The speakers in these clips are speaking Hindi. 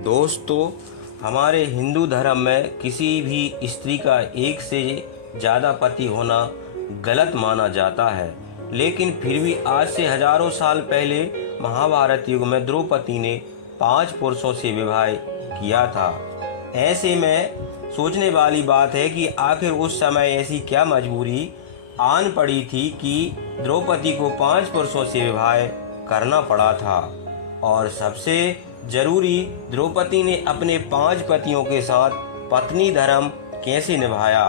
दोस्तों, हमारे हिंदू धर्म में किसी भी स्त्री का एक से ज़्यादा पति होना गलत माना जाता है। लेकिन फिर भी आज से हजारों साल पहले महाभारत युग में द्रौपदी ने 5 पुरुषों से विवाह किया था। ऐसे में सोचने वाली बात है कि आखिर उस समय ऐसी क्या मजबूरी आन पड़ी थी कि द्रौपदी को 5 पुरुषों से विवाह करना पड़ा था। और सबसे जरूरी, द्रौपदी ने अपने 5 पतियों के साथ पत्नी धर्म कैसे निभाया।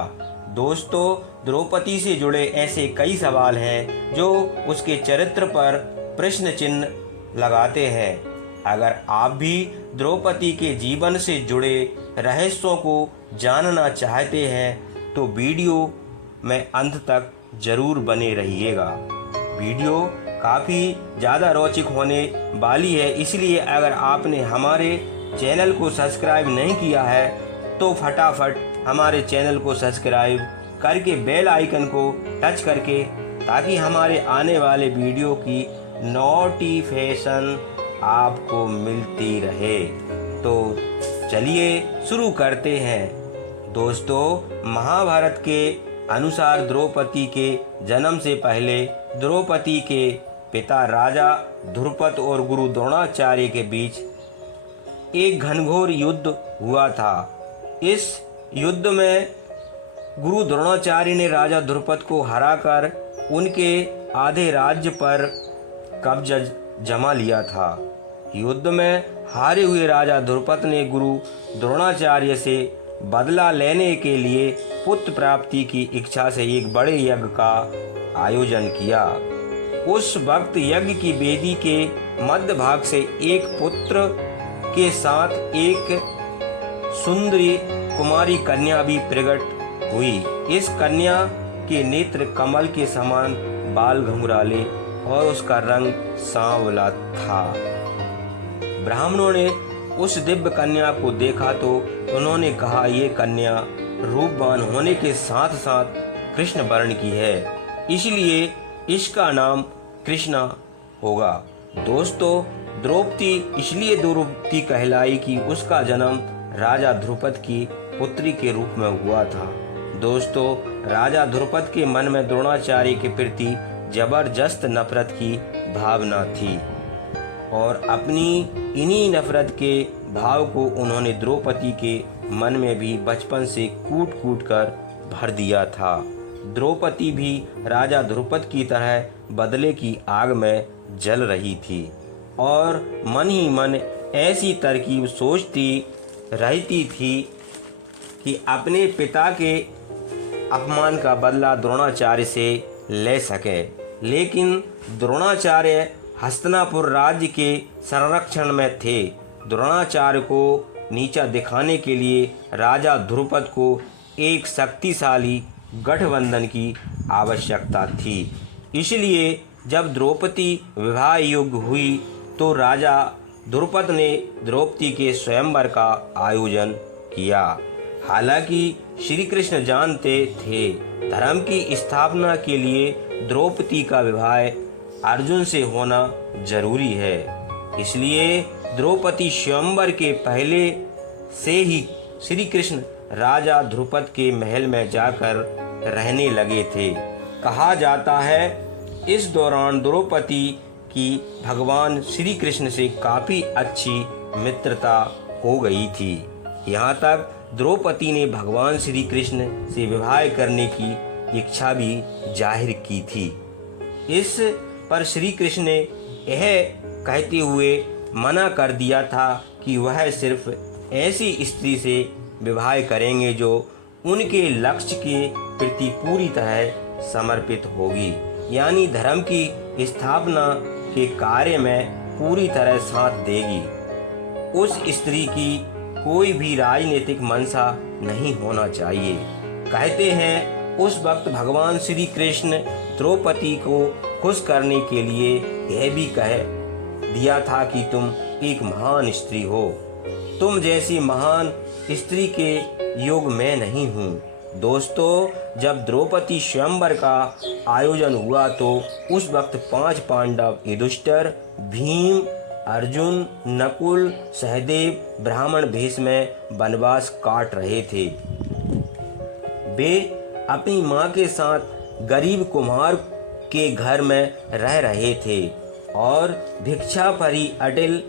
दोस्तों, द्रौपदी से जुड़े ऐसे कई सवाल हैं जो उसके चरित्र पर प्रश्न चिन्ह लगाते हैं। अगर आप भी द्रौपदी के जीवन से जुड़े रहस्यों को जानना चाहते हैं तो वीडियो में अंत तक जरूर बने रहिएगा। वीडियो काफ़ी ज़्यादा रोचक होने वाली है, इसलिए अगर आपने हमारे चैनल को सब्सक्राइब नहीं किया है तो फटाफट हमारे चैनल को सब्सक्राइब करके बेल आइकन को टच करके, ताकि हमारे आने वाले वीडियो की नोटिफिकेशन आपको मिलती रहे। तो चलिए शुरू करते हैं। दोस्तों, महाभारत के अनुसार द्रौपदी के जन्म से पहले द्रौपदी के पिता राजा ध्रुपद और गुरु द्रोणाचार्य के बीच एक घनघोर युद्ध हुआ था। इस युद्ध में गुरु द्रोणाचार्य ने राजा ध्रुपद को हराकर उनके आधे राज्य पर कब्जा जमा लिया था। युद्ध में हारे हुए राजा ध्रुपद ने गुरु द्रोणाचार्य से बदला लेने के लिए पुत्र प्राप्ति की इच्छा से एक बड़े यज्ञ का आयोजन किया। उस वक्त यज्ञ की वेदी के मध्य भाग से एक पुत्र के साथ एक सुंदरी कुमारी कन्या भी प्रकट हुई। इस कन्या के नेत्र कमल के समान, बाल घुंघराले और उसका रंग सांवला था। ब्राह्मणों ने उस दिव्य कन्या को देखा तो उन्होंने कहा, ये कन्या रूपवान होने के साथ साथ कृष्ण वर्ण की है, इसलिए इसका नाम कृष्णा होगा। दोस्तों, द्रौपदी इसलिए द्रौपदी कहलाई कि उसका जन्म राजा ध्रुपद की पुत्री के रूप में हुआ था। दोस्तों, राजा ध्रुपद के मन में द्रोणाचार्य के प्रति जबरदस्त नफरत की भावना थी और अपनी इन्हीं नफरत के भाव को उन्होंने द्रौपदी के मन में भी बचपन से कूट कूट कर भर दिया था। द्रौपदी भी राजा ध्रुपद की तरह बदले की आग में जल रही थी और मन ही मन ऐसी तरकीब सोचती रहती थी कि अपने पिता के अपमान का बदला द्रोणाचार्य से ले सके। लेकिन द्रोणाचार्य हस्तिनापुर राज्य के संरक्षण में थे। द्रोणाचार्य को नीचा दिखाने के लिए राजा ध्रुपद को एक शक्तिशाली गठबंधन की आवश्यकता थी। इसलिए जब द्रौपदी विवाह योग्य हुई तो राजा ध्रुपद ने द्रौपदी के स्वयंवर का आयोजन किया। हालांकि श्री कृष्ण जानते थे धर्म की स्थापना के लिए द्रौपदी का विवाह अर्जुन से होना जरूरी है, इसलिए द्रौपदी स्वयंवर के पहले से ही श्री कृष्ण राजा ध्रुपद के महल में जाकर रहने लगे थे। कहा जाता है इस दौरान द्रौपदी की भगवान श्री कृष्ण से काफ़ी अच्छी मित्रता हो गई थी। यहाँ तक द्रौपदी ने भगवान श्री कृष्ण से विवाह करने की इच्छा भी जाहिर की थी। इस पर श्री कृष्ण ने यह कहते हुए मना कर दिया था कि वह सिर्फ ऐसी स्त्री से विवाह करेंगे जो उनके लक्ष्य के प्रति पूरी तरह समर्पित होगी, यानी धर्म की स्थापना के कार्य में पूरी तरह साथ देगी। उस स्त्री की कोई भी राजनीतिक मंशा नहीं होना चाहिए। कहते हैं उस वक्त भगवान श्री कृष्ण द्रौपदी को खुश करने के लिए यह भी कह दिया था कि तुम एक महान स्त्री हो, तुम जैसी महान स्त्री के योग में नहीं हूँ। दोस्तों, जब द्रौपदी स्वयंवर का आयोजन हुआ तो उस वक्त 5 पांडव युधिष्ठिर, भीम अर्जुन, नकुल, सहदेव ब्राह्मण भेष में वनवास काट रहे थे। वे अपनी माँ के साथ गरीब कुम्हार के घर में रह रहे थे और भिक्षा पर ही अटल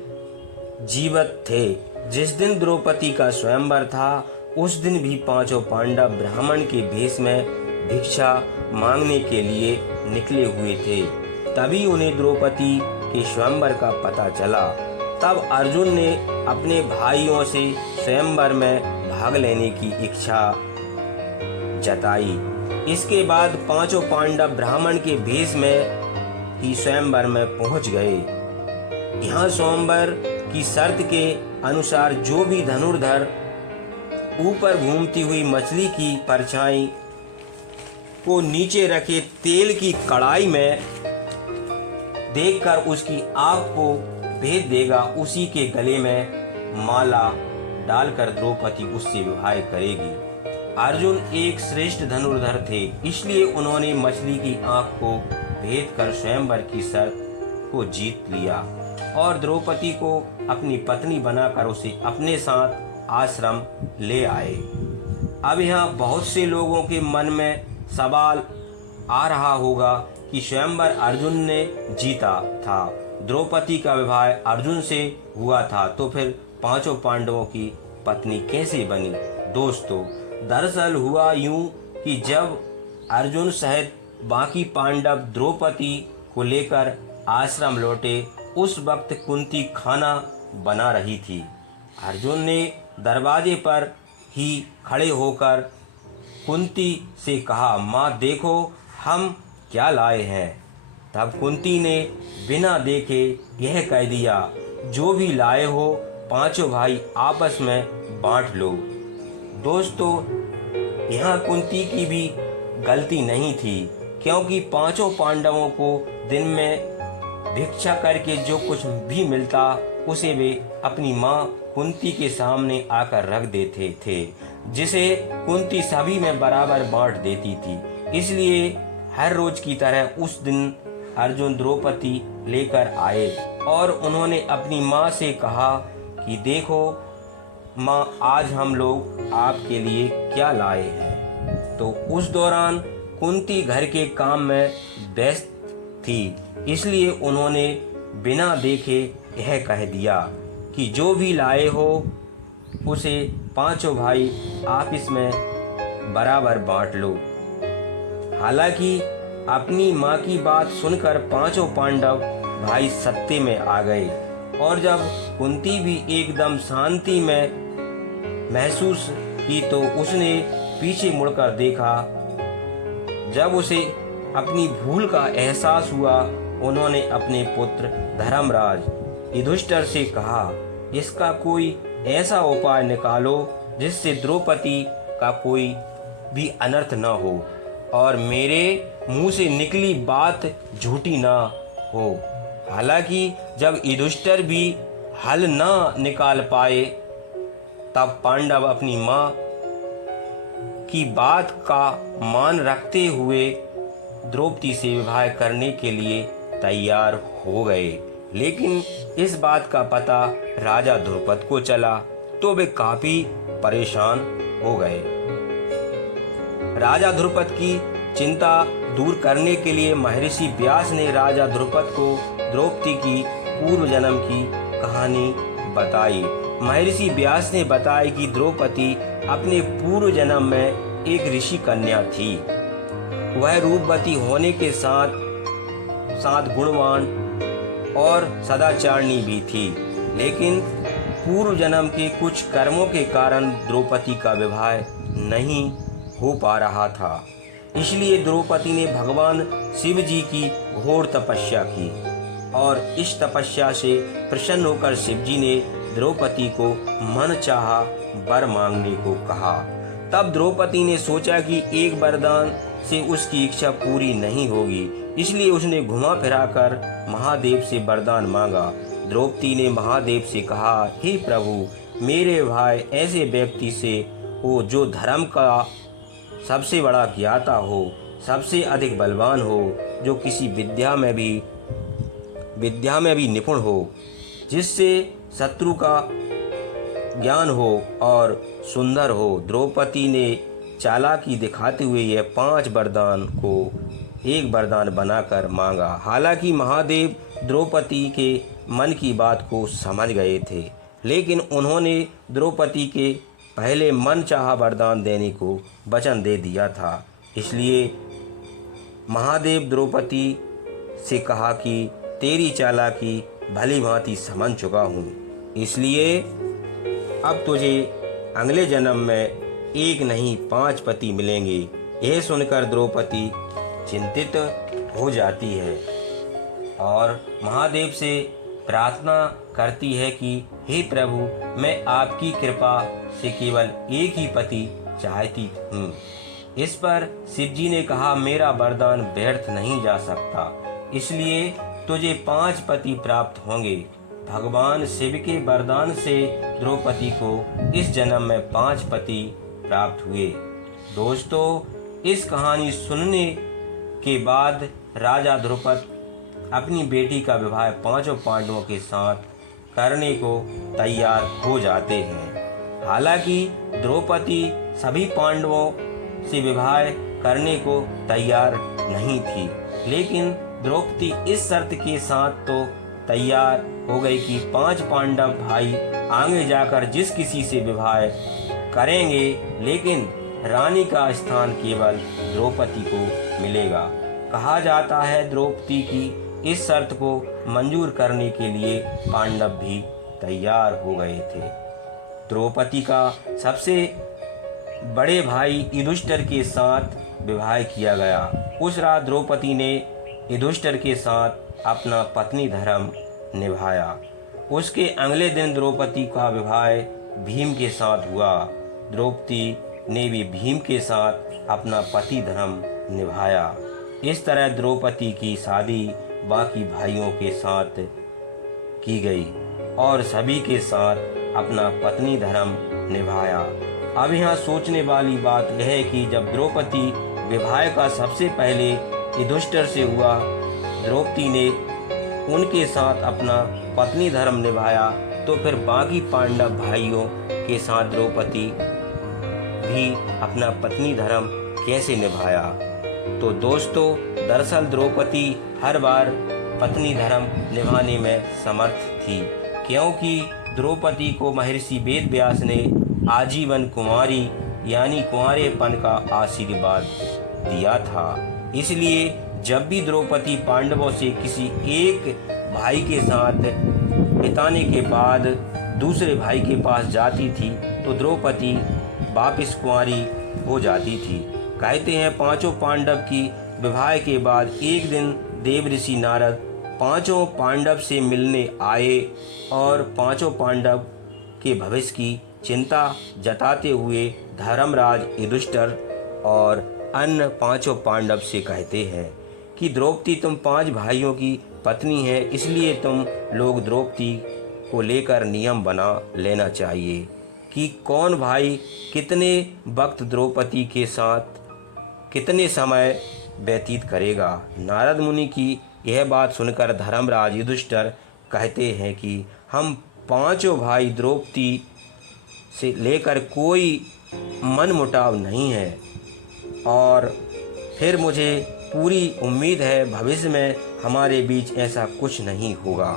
जीवित थे। जिस दिन द्रौपदी का स्वयंवर था, उस दिन भी पांचों पांडव ब्राह्मण के भेष में भिक्षा मांगने के लिए निकले हुए थे। तभी उन्हें द्रौपदी के स्वयंवर का पता चला। तब अर्जुन ने अपने भाइयों से स्वयंवर में भाग लेने की इच्छा जताई। इसके बाद पांचों पांडव ब्राह्मण के भेष में ही स्वयंवर में पहुंच गए। यहाँ स्वयंवर की शर्त के अनुसार जो भी धनुर्धर ऊपर घूमती हुई मछली की परछाई को नीचे रखे तेल की कढ़ाई में देखकर उसकी आंख को भेद देगा, उसी के गले में माला डालकर द्रौपदी उससे विवाह करेगी। अर्जुन एक श्रेष्ठ धनुर्धर थे, इसलिए उन्होंने मछली की आंख को भेद कर स्वयंवर की शर्त को जीत लिया और द्रौपदी को अपनी पत्नी बनाकर उसे अपने साथ आश्रम ले आए। अब यहाँ बहुत से लोगों के मन में सवाल आ रहा होगा कि स्वयंवर अर्जुन ने जीता था, द्रौपदी का विवाह अर्जुन से हुआ था, तो फिर पांचों पांडवों की पत्नी कैसे बनी। दोस्तों, दरअसल हुआ यूं कि जब अर्जुन सहित बाकी पांडव द्रौपदी को लेकर आश्रम लौटे, उस वक्त कुंती खाना बना रही थी। अर्जुन ने दरवाजे पर ही खड़े होकर कुंती से कहा, माँ देखो हम क्या लाए हैं। तब कुंती ने बिना देखे यह कह दिया, जो भी लाए हो पांचों भाई आपस में बांट लो। दोस्तों, यहाँ कुंती की भी गलती नहीं थी, क्योंकि पांचों पांडवों को दिन में भिक्षा करके जो कुछ भी मिलता उसे वे अपनी माँ कुंती के सामने आकर रख देते थे, जिसे कुंती सभी में बराबर बांट देती थी। इसलिए हर रोज की तरह उस दिन अर्जुन द्रौपदी लेकर आए और उन्होंने अपनी माँ से कहा कि देखो माँ, आज हम लोग आपके लिए क्या लाए हैं। तो उस दौरान कुंती घर के काम में व्यस्त थी, इसलिए उन्होंने बिना देखे यह कह दिया कि जो भी लाए हो उसे पांचों भाई आपस में बराबर बांट लो। हालांकि अपनी माँ की बात सुनकर पांचों पांडव भाई सत्ते में आ गए और जब कुंती भी एकदम शांति में महसूस की तो उसने पीछे मुड़कर देखा। जब उसे अपनी भूल का एहसास हुआ, उन्होंने अपने पुत्र धर्मराज युधिष्ठिर से कहा, इसका कोई ऐसा उपाय निकालो जिससे द्रौपदी का कोई भी अनर्थ न हो और मेरे मुंह से निकली बात झूठी ना हो। हालांकि जब युधिष्ठिर भी हल न निकाल पाए, तब पांडव अपनी माँ की बात का मान रखते हुए द्रौपदी से विवाह करने के लिए तैयार हो गए। लेकिन इस बात का पता राजा द्रुपद को चला तो वे काफी परेशान हो गए। राजा द्रुपद की चिंता दूर करने के लिए महर्षि व्यास ने राजा द्रुपद को द्रौपदी की पूर्व जन्म की कहानी बताई। महर्षि व्यास ने बताया कि द्रौपदी अपने पूर्व जन्म में एक ऋषि कन्या थी। वह रूपवती होने के साथ साथ गुणवान और सदाचारणी भी थी, लेकिन पूर्व जन्म के कुछ कर्मों के कारण द्रौपदी का विवाह नहीं हो पा रहा था। इसलिए द्रौपदी ने भगवान शिव जी की घोर तपस्या की और इस तपस्या से प्रसन्न होकर शिव जी ने द्रौपदी को मन चाहा वर मांगने को कहा। तब द्रौपदी ने सोचा कि एक वरदान से उसकी इच्छा पूरी नहीं होगी, इसलिए उसने घुमा फिराकर महादेव से वरदान मांगा। द्रौपदी ने महादेव से कहा, हे प्रभु, मेरे भाई ऐसे व्यक्ति से हो जो धर्म का सबसे बड़ा ज्ञाता हो, सबसे अधिक बलवान हो, जो किसी विद्या में भी निपुण हो, जिससे शत्रु का ज्ञान हो और सुंदर हो। द्रौपदी ने चालाकी दिखाते हुए यह 5 वरदान को एक वरदान बनाकर मांगा। हालांकि महादेव द्रौपदी के मन की बात को समझ गए थे, लेकिन उन्होंने द्रौपदी के पहले मनचाहा वरदान देने को वचन दे दिया था। इसलिए महादेव द्रौपदी से कहा कि तेरी चालाकी भली भांति समझ चुका हूँ, इसलिए अब तुझे अगले जन्म में एक नहीं 5 पति मिलेंगे। यह सुनकर द्रौपदी चिंतित हो जाती है और महादेव से प्रार्थना करती है कि हे प्रभु, मैं आपकी कृपा से केवल एक ही पति चाहती हूँ। इस पर शिव जी ने कहा, मेरा वरदान व्यर्थ नहीं जा सकता, इसलिए तुझे 5 पति प्राप्त होंगे। भगवान शिव के वरदान से द्रौपदी को इस जन्म में 5 पति प्राप्त हुए। दोस्तों, इस कहानी सुनने के बाद राजा द्रुपद अपनी बेटी का विवाह 5 पांडवों के साथ करने को तैयार हो जाते हैं। हालांकि द्रौपदी सभी पांडवों से विवाह करने को तैयार नहीं थी, लेकिन द्रौपदी इस शर्त के साथ तो तैयार हो गई कि 5 पांडव भाई आगे जाकर जिस किसी से विवाह करेंगे, लेकिन रानी का स्थान केवल द्रौपदी को मिलेगा। कहा जाता है द्रौपदी की इस शर्त को मंजूर करने के लिए पांडव भी तैयार हो गए थे। द्रौपदी का सबसे बड़े भाई युधिष्ठिर के साथ विवाह किया गया। उस रात द्रौपदी ने युधिष्ठिर के साथ अपना पत्नी धर्म निभाया। उसके अगले दिन द्रौपदी का विवाह भीम के साथ हुआ। द्रौपदी ने भी भीम के साथ अपना पति धर्म निभाया। इस तरह द्रौपदी की शादी बाकी भाइयों के साथ की गई और सभी के साथ अपना पत्नी धर्म निभाया। अब यहाँ सोचने वाली बात यह है कि जब द्रौपदी विवाह का सबसे पहले युधिष्ठिर से हुआ, द्रौपदी ने उनके साथ अपना पत्नी धर्म निभाया, तो फिर बाकी पांडव भाइयों के साथ द्रौपदी भी अपना पत्नी धर्म कैसे निभाया। तो दोस्तों, दरअसल द्रौपदी हर बार पत्नी धर्म निभाने में समर्थ थी, क्योंकि द्रौपदी को महर्षि वेद व्यास ने आजीवन कुमारी यानी कुंवारेपन का आशीर्वाद दिया था। इसलिए जब भी द्रौपदी पांडवों से किसी एक भाई के साथ बिताने के बाद दूसरे भाई के पास जाती थी, तो द्रौपदी वापिस कुंवारी हो जाती थी। कहते हैं 5 पांडव की विवाह के बाद एक दिन देवऋषि नारद 5 पांडव से मिलने आए और 5 पांडव के भविष्य की चिंता जताते हुए धर्मराज युधिष्ठिर और अन्य 5 पांडव से कहते हैं कि द्रौपदी तुम 5 भाइयों की पत्नी है, इसलिए तुम लोग द्रौपदी को लेकर नियम बना लेना चाहिए कि कौन भाई कितने वक्त द्रौपदी के साथ कितने समय व्यतीत करेगा। नारद मुनि की यह बात सुनकर धर्मराज युधिष्ठिर कहते हैं कि हम 5 भाई द्रौपदी से लेकर कोई मनमुटाव नहीं है और फिर मुझे पूरी उम्मीद है भविष्य में हमारे बीच ऐसा कुछ नहीं होगा।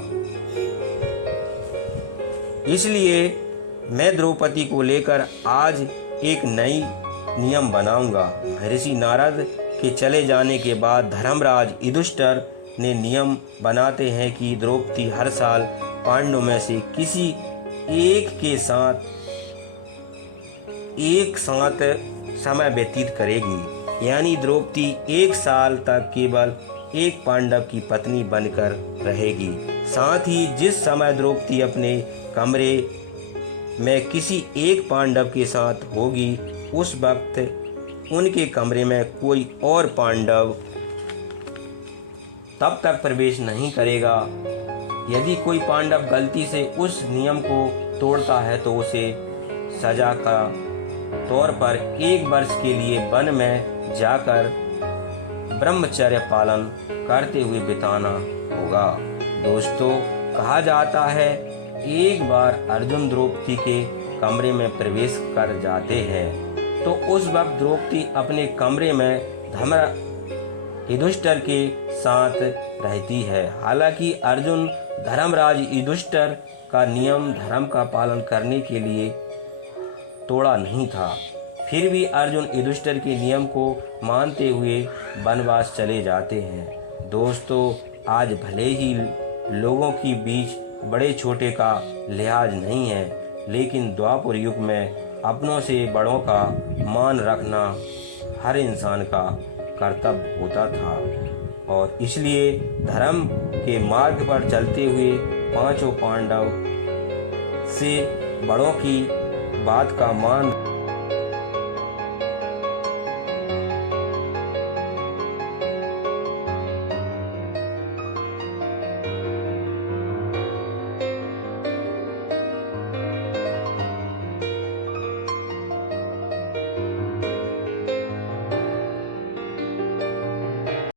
इसलिए मैं द्रौपदी को लेकर आज एक नई नियम बनाऊंगा। महर्षि नारद के चले जाने के बाद धर्मराज युधिष्ठिर ने नियम बनाते हैं कि द्रौपदी हर साल पांडवों में से किसी एक के साथ समय व्यतीत करेगी, यानी द्रौपदी 1 साल तक केवल एक पांडव की पत्नी बनकर रहेगी। साथ ही जिस समय द्रौपदी अपने कमरे में किसी एक पांडव के साथ होगी, उस वक्त उनके कमरे में कोई और पांडव तब तक प्रवेश नहीं करेगा। यदि कोई पांडव गलती से उस नियम को तोड़ता है तो उसे सजा का तौर पर 1 वर्ष के लिए वन में जाकर ब्रह्मचर्य पालन करते हुए बिताना होगा। दोस्तों, कहा जाता है एक बार अर्जुन द्रौपदी के कमरे में प्रवेश कर जाते हैं तो उस वक्त द्रौपदी अपने कमरे में युधिष्ठिर के साथ रहती है। हालांकि अर्जुन धर्मराज युधिष्ठिर का नियम धर्म का पालन करने के लिए तोड़ा नहीं था, फिर भी अर्जुन युधिष्ठिर के नियम को मानते हुए वनवास चले जाते हैं। दोस्तों, आज भले ही लोगों के बीच बड़े छोटे का लिहाज नहीं है, लेकिन द्वापर युग में अपनों से बड़ों का मान रखना हर इंसान का कर्तव्य होता था और इसलिए धर्म के मार्ग पर चलते हुए पांचों पांडव से बड़ों की बात का मान